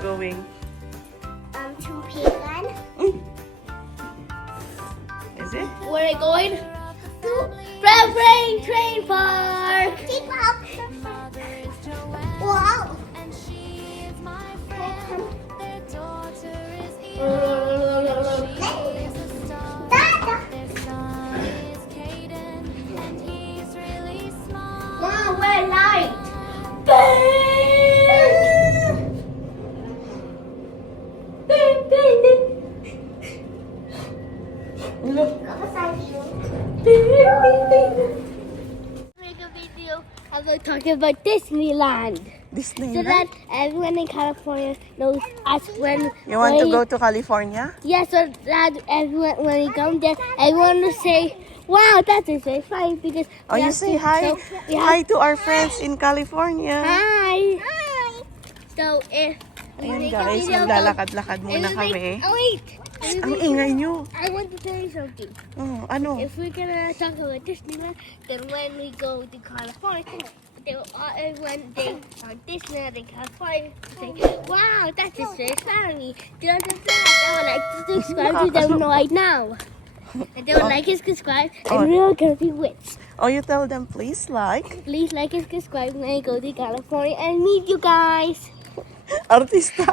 going? To Pegan. Is it? Where are you going? To Brave Train Park. Keep up. Wow. Dada. Mom, we're light. Make a video about talking about Disneyland. So Disneyland? that everyone in California knows us when You want to when- go to California? Yeah, so that everyone when you come there, everyone will say, "Wow, that is very funny." Because Oh, we you have say to- hi. so we have- Hi to our friends in California. Hi. So if we Ayun make a guys, video maglalakad-lakad about- muna if we kami. make- Oh wait, If Ang we- ingay nyo. I want to tell you something. Oh, ano? If we're gonna talk about Disneyland, then when we go to California, when they are Disneyland in California, say, "Wow, that is very funny." I would like to subscribe to them right now. And they would like and subscribe, Oh. and we're gonna be rich. Oh, you tell them please like. Please like and subscribe when I go to California and meet you guys. Artista.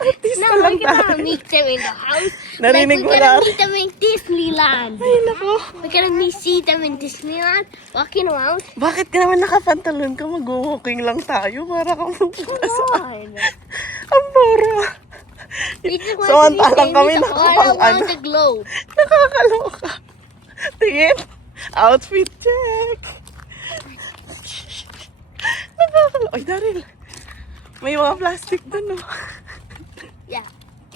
Artista No, lang we're gonna tayo. meet them in the house. Narinig we're mo gonna na. meet them in Disneyland. Ay, nako. We're gonna see them in Disneyland, walking around. Bakit ka naman nakapantalon ka? Mag-walking lang tayo. Para kang pupunta sa... On. Ang boro. We just want Samantalang to be kami famous all nakapang around ano. the globe. Nakakaloka. Tingin. Outfit check. Nakakaloka. Ay, Daryl. May mga plastic doon, no? Yeah,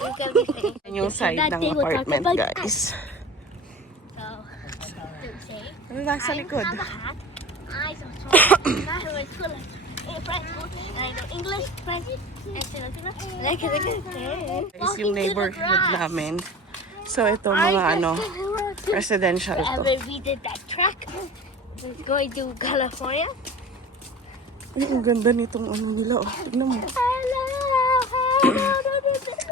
we're gonna be famous. Yan yung side That ng they will talk apartment, about guys. us. So, don't say. Ano nasa likod? I have a hat. I so strong. I have a school. French school, and I know English, French, and Filipino. And I can Guys, yung neighborhood namin. So, ito mga ano, residential to. Ever we did that track? We're going to California. Ay, ang ganda nitong ano nila. Oh, tignan mo. Hello.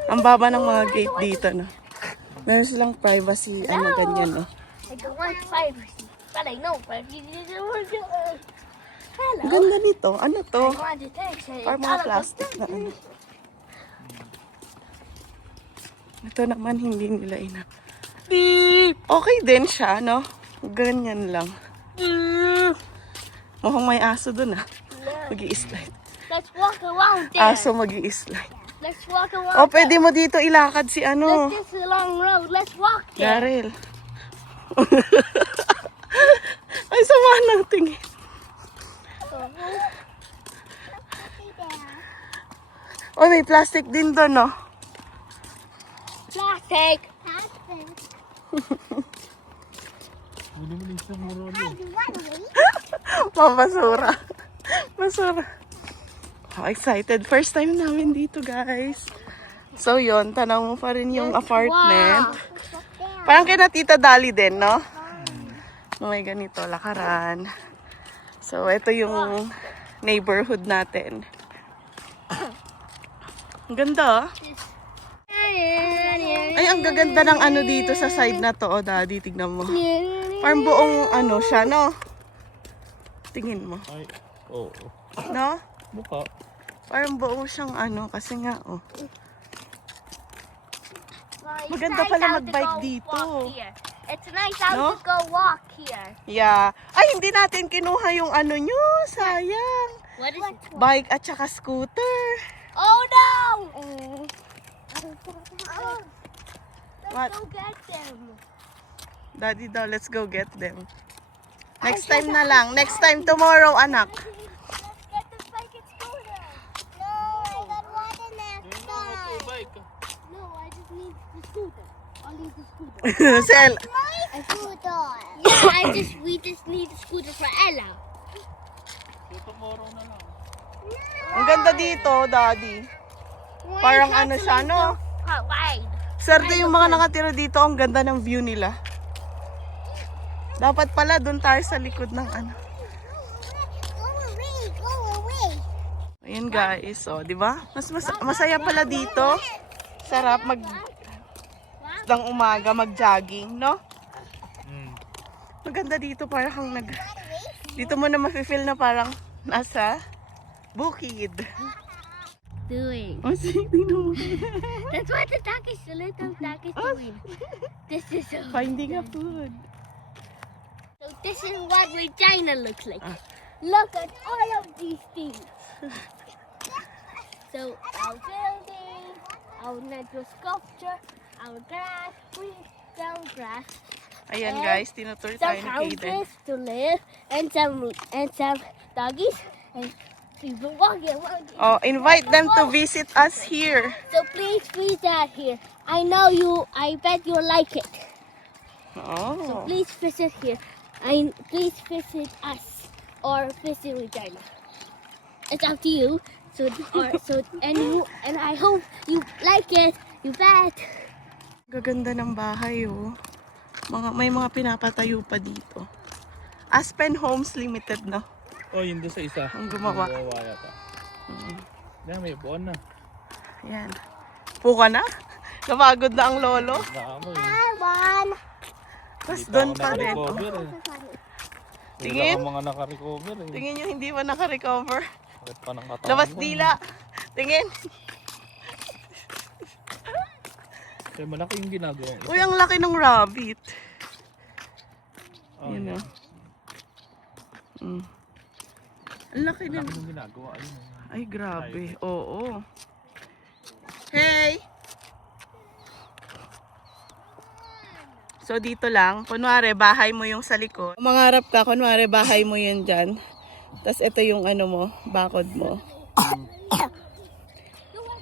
Ang baba ng mga gate dito, no? Meron silang privacy, ano, ganyan, no? I don't want privacy, but I know privacy is important. Hello. Ang ganda nito. Ano to? I want to text you. Parang mga plastic na ano. Ito naman, hindi nila ina. Okay din siya, no? Ganyan lang. Mukhang may aso dun, ah. Mag-i-slide. Let's walk around there. Aso mag-i-slide. Let's walk around. O, pwede mo dito ilakad si ano. This is a long road. Let's walk there. Daryl. Ay, sama ng tingin. O, may plastic din doon, no? Plastic. Mabasura. Basura. Oh, excited. First time namin dito, guys. So, yon, tanaw mo pa rin yung apartment. Parang kina Tita Dali din, no? May ganito, lakaran. So, ito yung neighborhood natin. Ang ganda, ah. Ay, ang gaganda ng ano dito sa side na to. O, Daddy, tignan mo. Parang buong ano siya, no? Tingin mo. Ay, oo. No? Mukha. Parang buo siyang ano, kasi nga, oh. Well, Maganda it's pala nice out to mag-bike go dito. walk here. It's nice out No? to go walk here. Yeah. Ay, hindi natin kinuha yung ano nyo. Sayang. What is it? Bike at saka scooter. Oh no! Oh. Let's What? go get them. Daddy daw, let's go get them. Next time na lang. Next time tomorrow, anak. Let's get the bike and scooter. No, I got one in there. No, I just need the scooter. I'll leave the scooter. Sel. A scooter. Yeah, we just need the scooter for Ella. Ang ganda dito, Daddy. Parang ano siya, no? Wide. Swerte yung mga nakatira dito. Ang ganda ng view nila. Dapat pala doon tayo sa likod ng ano. Go away, go away. Ayan guys, oh, di ba? Masaya pala dito. Sarap ng umaga mag-jogging, no? Maganda dito, parang dito mo na mafe-feel na parang nasa bukid. Doing. Oh, sige, tingnan mo. That's what the little duck is doing. This is Finding a food. So this is what Regina looks like. Look at all of these things. So our building, our natural sculpture, our grass, down grass. Ayan guys, tinutur tayo Some ni Kaden. houses to live and some doggies and people walking around. Oh, invite them to visit us here. So please visit here. I know you. I bet you'll like it. Oh. Please visit here. Please visit us or visit Regina. It's up to you. And I hope you like it. You bet. Gaganda ng bahay, oh. May mga pinapatayo pa dito. Aspen Homes Limited, no? Oh, yun doon sa isa. Ang gumawa. Yung gumawa yata. Yan, may buwan na. Ayan. Puka na? Napagod na ang lolo. Nakamoy. I won. Tapos doon pa rin. Oh. Tingin? Tingin? Wala mga naka-recover eh. Tingin nyo, hindi pa naka-recover. Bakit pa ng katawan Labas mo? dila. Tingin. Kaya malaki yung ginagawa. Uy, ang laki ng rabbit. Oh, Yun, yan. oh. Ang laki ng... Malaki yung ginagawa. Ayun, oh. Ay, grabe. Oo. Hey! So, dito lang. Kunwari, bahay mo yung sa likod. Mangarap ka, kunwari, bahay mo yun dyan. Tapos, ito yung ano mo, bakod mo.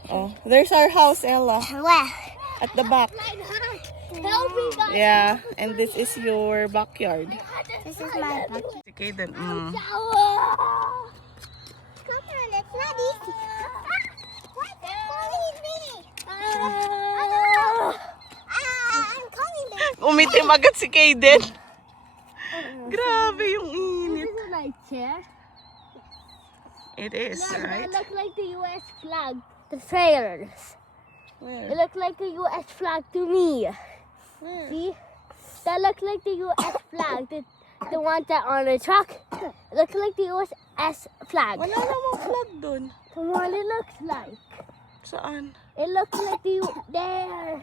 Oh, there's our house, Ella. Where? At the back. Help me, guys. Yeah, and this is your backyard. This is my bucket. Si Kaden, Come on, it's not easy. What? Calling me. I'm calling them. Umitim agad si Kaden. Grabe yung init. This is my chair. It is, Look, right? that looks like the U.S. flag. The trailers. It Where? looks like the U.S. flag to me. Where? See? That looks like the U.S. flag. The one that on the truck. It looks like the U.S. flag. Wala namang flag doon. Come on, it looks like. Saan? It looks like there.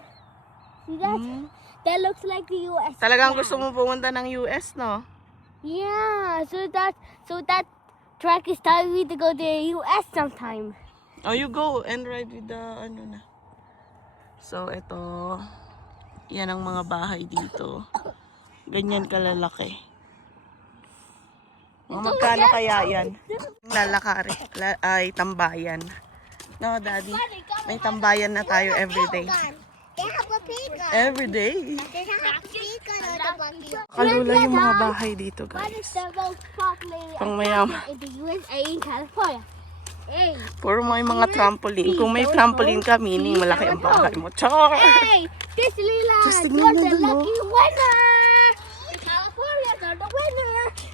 See that? Hmm? That looks like the U.S. Talagang flag. gusto mo pumunta ng US, no? Yeah. So that truck is telling me to go to the U.S. sometime. Oh, you go and ride with the ano na. So, ito. Yan ang mga bahay dito. Ganyan kalalaki. Mga magkano kaya yan? Lalakari. Ay, tambayan. No, Daddy. May tambayan na tayo everyday. They have a playground. Everyday. They have a playground on the bucket. Kalula yung mga bahay dito, What is guys. the most popular Pang mayaman. in the USA in California? Hey, Puro mga trampoline. Kung may trampoline ka, meaning malaki ang bahay mo. Char! hey, this Lila, Just you're tingnan the na doon, lucky winner. The Californians are the winner.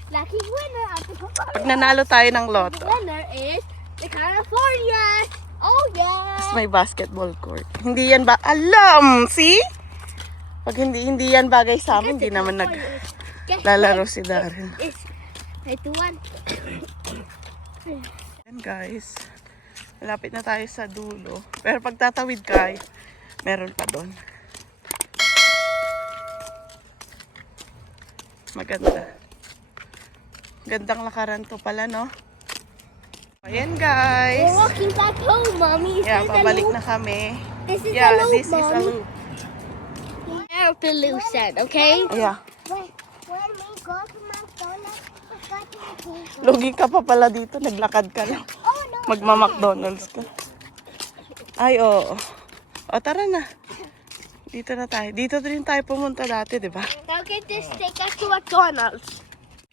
Lucky winner of the Pag California. nanalo tayo ng The loto, winner is the Californians. Oh yeah. may basketball court. Hindi yan ba? Alam! See? Pag hindi yan bagay sa amin, hindi naman naglalaro si Darren. It's the one. Yan guys. Malapit na tayo sa dulo. Pero pag tatawid ka, meron pa doon. Maganda. Gandang lakaran to pala, no? Ayan We're guys. walking back home, Mommy. Yeah, This is pabalik a na kami. This is Yeah, a loop, this is a Mommy. loop. Airpolution, okay? Yeah. When we go to McDonald's, we go to the playground. Lugi ka pa pala dito. Naglakad ka lang. Oh no. Magma-McDonald's ka. Ay, oo. O, tara na. Dito na tayo. Dito din tayo pumunta dati, di ba? Now get this, take us to McDonald's.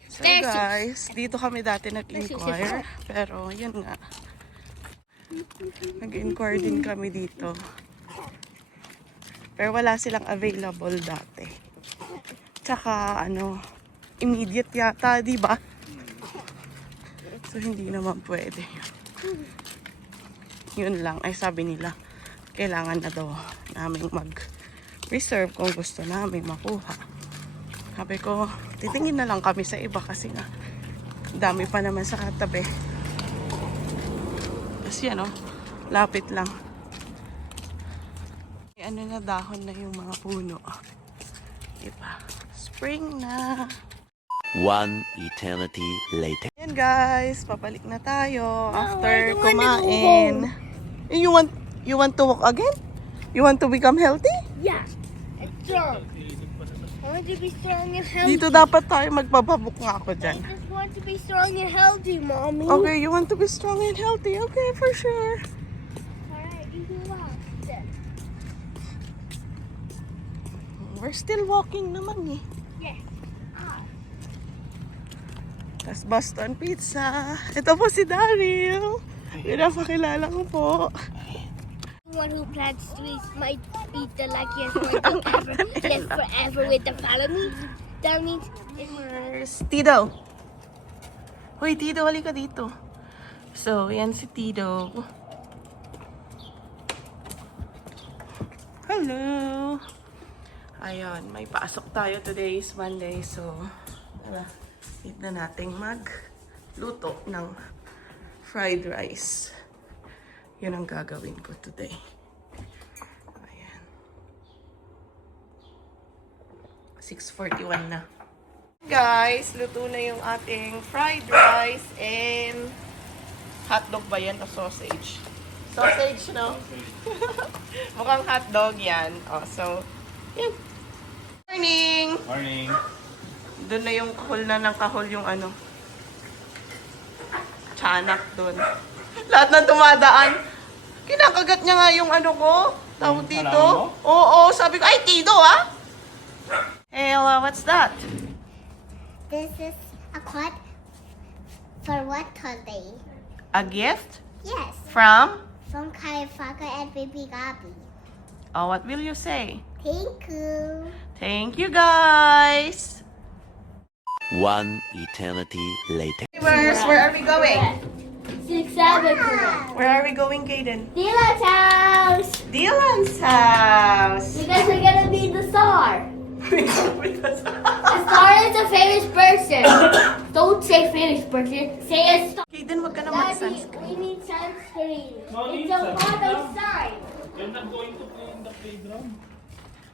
So guys, dito kami dati nag-inquire. Pero yun nga. Nag-inquire din kami dito. Pero wala silang available dati. Tsaka ano, immediate yata, di ba? So hindi naman pwede. Yun lang. Ay sabi nila, kailangan na daw namin mag-reserve kung gusto namin makuha. Sabi ko, titingin na lang kami sa iba kasi nga, dami pa naman sa katabi. Kasi ano, lapit lang. Ano na, dahon na yung mga puno. Diba? Spring na. One eternity later. Yan guys, papalik na tayo after I don't wanna go kumain. Eh, you want to walk again? You want to become healthy? Yeah. It's strong. I want to be strong and healthy. Dito dapat tayo magpapabuk nga ako I dyan. just want to be strong and healthy, Mommy. Okay, you want to be strong and healthy? Okay, for sure. Alright, you can walk then. We're still walking naman eh. Yes. Tas Boston Pizza. Ito po si Daryl. Pinapakilala ko po. One who plans to eat my pizza like he has going to ever live forever with the family. That means Tito. Hoy, Tito, halika dito. So, yan si Tito. Hello. Ayun, may pasok tayo. Today is Monday. So, need na nating magluto ng fried rice. Yun ang gagawin ko today. Ayan. 6:41 na. Guys, luto na yung ating fried rice and hotdog ba yan o sausage? Sausage, no? Mukhang hotdog yan. Oh, so, yan. Morning! Morning. Doon na yung kahol na ng kahol yung ano. Tiyanak doon. Lahat ng tumadaan. Kinakagat niya nga yung ano ko. Tawag Yung dito. halaman mo? Oo, sabi ko, ay, Tito, ah! Hey, what's that? This is a quad for what today? A gift? Yes, From? from Kai Faka and Baby Gabi. Oh, what will you say? Thank you. Thank you, guys! One eternity later. Viewers, where are we going? 6 7. Where are we going, Kaden? Dylan's house. Dylan's house! Because we're gonna be the star. The star is a famous person. Don't say famous person. Say a star. Kaden, wag ka na Daddy, mag-sunscreen. we need sunscreen. Mommy, It's a sunscreen water now. sign. We're not going to play in the playground.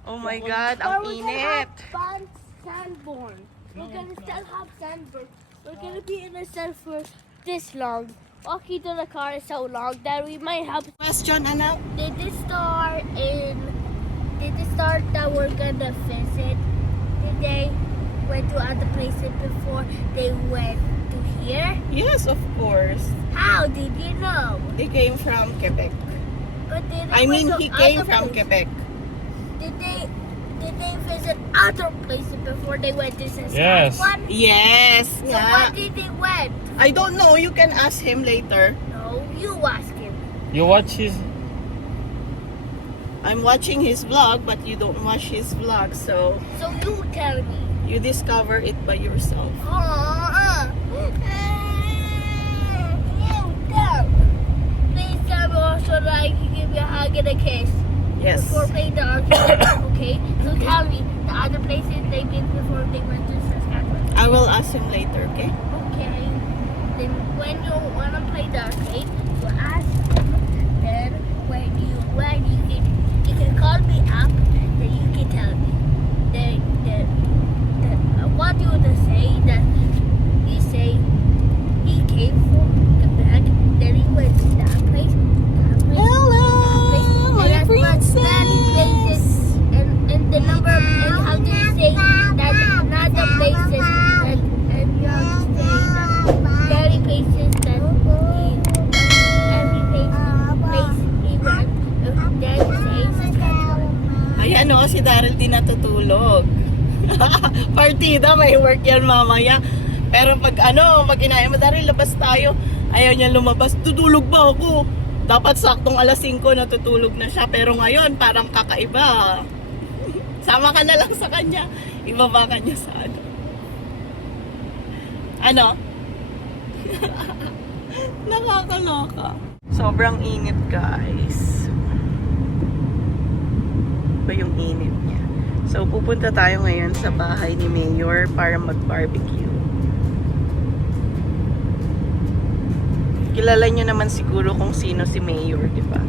Oh my God, Or ang we can init. have sandborn. We're gonna still have sandborn. We're gonna be in the sun for this long. Walking to the car is so long that we might have. Question, anak? Did this start that we're gonna visit? Did they went to other places before they went to here? Yes, of course. How did you know? They came from Quebec. But did they I mean, went to he came other from places? Quebec. Did they visit other places before they went to Yes. Saskatchewan? Yes. So Yeah. where did they went? I don't know. You can ask him later. No, you ask him. You watch his... I'm watching his vlog, but you don't watch his vlog, so So you tell me. you discover it by yourself. You tell. Please tell me also that I can give you a hug and a kiss Yes. before playing the argument, okay? So tell me the other places they've been before they went to Saskatchewan. I will ask him later, okay? Okay. Then when you wanna play the arcade, you ask him. Then when you can call me up, then you can tell me. Then what you wanna say that you say he came from Quebec, then he went to that place, Hello, my and that's princess. many places, and the number, and how do you say that not the places, and you have to say that many places that every place he went, then say Saskatchewan. Ayan o, si Daryl din natutulog. Partida, may work yan mamaya. Pero pag inaya mo, Daryl, labas tayo. Ayaw niya lumabas. Tutulog ba ako? Dapat saktong alas 5 natutulog na siya. Pero ngayon, parang kakaiba. Sama ka na lang sa kanya. Ibaba ka niya sa ano. Ano? Nakakaloka. Sobrang init, guys. Iba yung init niya. So, pupunta tayo ngayon sa bahay ni Mayor para mag-barbecue. Kilala niyo naman siguro kung sino si Mayor, di ba?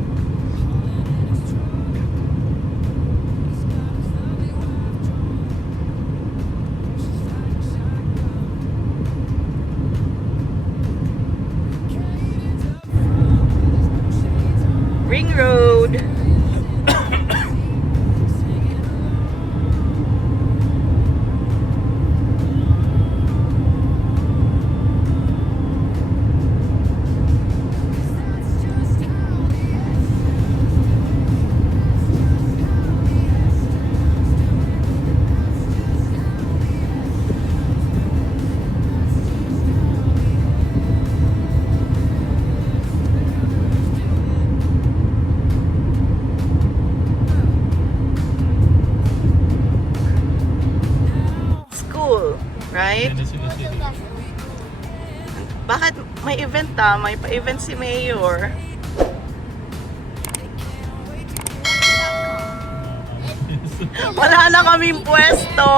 Ring Road. School, right? Yan na sila sila. Bakit may event ta? May pa-event si Mayor. Wala na kaming pwesto.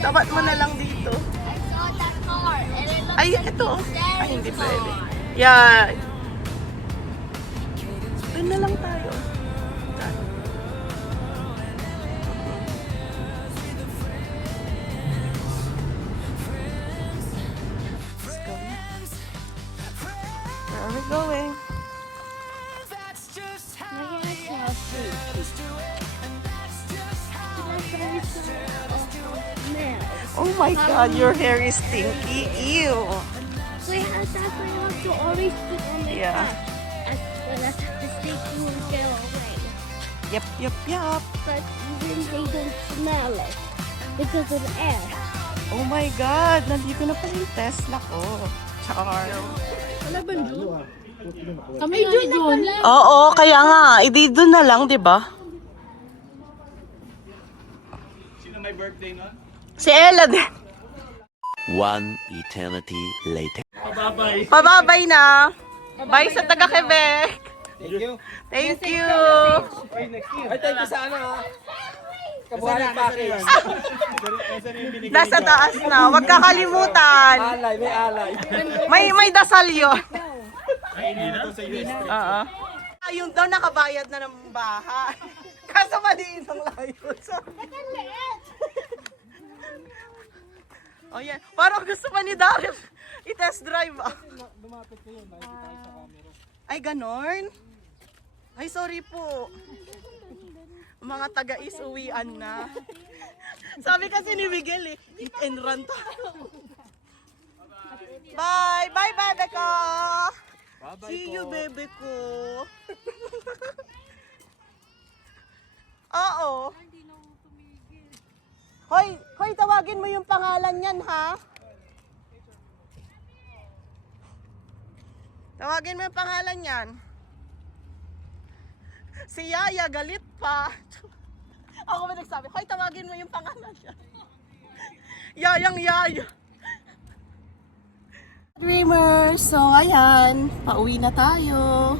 Tapat mo na lang dito. I saw that car and it looks Ay, like ito. a very Ay, hindi car. pwede. Yeah. Doon na lang tayo. Dyan. Let's go. Where are we going? My hair is Oh my god, your hair is stinky. Ew. We have that we have to always put on the Yeah. as well as the stinky will go away. Yep, yep, yep. But even they don't smell it because of the air. Oh my god, nandito na pala yung Tesla ko. Char. Kami doon. Oo, kaya nga. Hindi doon na lang, di ba? Sino may birthday na? Si Ella din. One eternity later. Bye-bye. Pababay na. Bye sa taga-Quebec. Thank you. Thank you. Ay, thank you sa ano ha. Kabuhayan package. Nasa taas na. Huwag kakalimutan. Alay, may alay. May dasal yun. Ay, hindi na. Oo. Yung daw nakabayad na ng bahay. Kaso maliit ang layo. So, oh yan. Parang gusto pa ni Daryl i-test drive ah. Ay, ganon? Ay, sorry po. Mga taga-is uwian na. Sabi kasi ni Miguel eh, hit and run tayo. Bye! Bye, bebe ko! See you, bebe ko. Oo. Hoy, tawagin mo yung pangalan niyan, ha? Tawagin mo yung pangalan niyan. Si Yaya, galit pa. Ako ba nagsabi, hoy, tawagin mo yung pangalan niya. Yayang Yaya. Dreamers, so ayan, pauwi na tayo.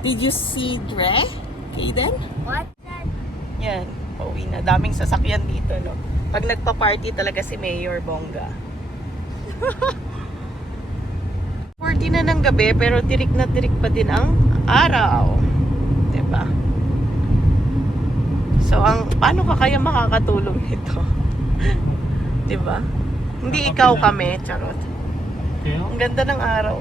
Did you see Dre? Kaden? What? Yan, pauwi na. Daming sasakyan dito, no? Pag nagpa-party talaga si Mayor Bongga. 40 na ng gabi, pero tirik na tirik pa din ang araw. Diba? So, paano ka kaya makakatulong nito? Diba? Hindi ikaw kami, charot. Kaya, Ang ganda ng araw.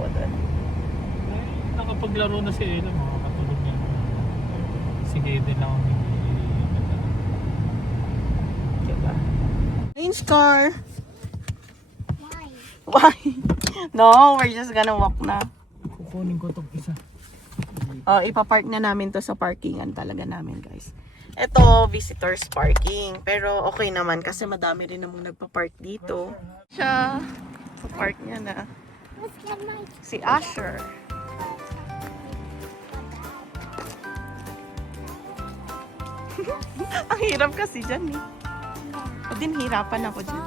nakapaglaro na si Ella. Makakatulog niya. Sige, din lang ang Diba? Change car. Why? Why? No, we're just gonna walk na. kukunin ko itong isa. Ipapark na namin to sa parkingan talaga namin, guys. Ito, visitors parking. Pero okay naman kasi madami rin namang nagpa-park dito. Siya, sa park niya na. Let's get my Si Asher. Ang hirap kasi dyan eh. O din hirapan ako dyan.